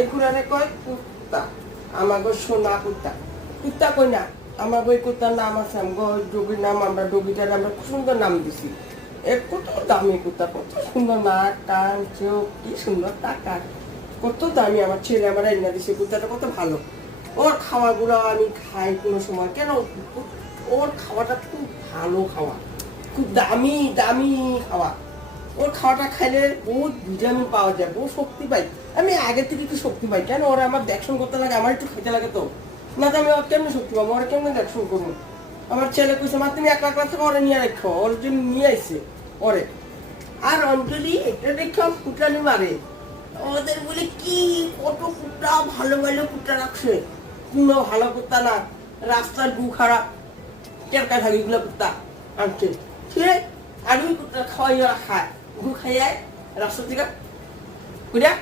এগুলারে কয় কুত্তা, আমাগো সোনা কুত্তা। কুত্তা কই না, আমার বই কুত্তার নাম আছে, ডগির নাম, আমরা ডগিটার আমরা খুব সুন্দর নাম দিছি। কত দামি কুত্তা, কত সুন্দর নাক কান চোখ, কি সুন্দর টাকা, কত দামি। আমার ছেলে আমার এনে দিছে, কুত্তাটা কত ভালো। ওর খাওয়াগুলো আমি খাই কোনো সময়, কেন ওর খাওয়াটা খুব ভালো খাওয়া, খুব দামি দামি খাওয়া। ওর খাওয়াটা খাইলে বহুত ভিটামিন পাওয়া যায়, বহু শক্তি পাই। আমি আগে থেকে একটু শক্তি পাই, কেন ওরা আমার দেখশন করতে লাগে, আমার একটু খাইতে লাগে তো, না তো আমি ওর কেমনি শক্তি পাবো, ওরা কেমনি দেখশন করবো। আমার ছেলে কইছে মা তুমি 1 লাখ থেকে ওরে নিয়ে রাখো, ওর জন্য নিয়ে আইসে ওরে। আর অঞ্জলি এটা দেখো ফুটানি মারে, ওদের বলে কি কত কুত্তা ভালো ভালো কুত্তা রাখছে, কোনো ভালো কুত্তা না, রাস্তার গু খারাপ টেরকা থাকি গুলো কুত্তা আনছে, ঠিক আর ওই কুত্তা খাওয়াই খায়, গু খাইয়ায় রাস্তা থেকে বুঝা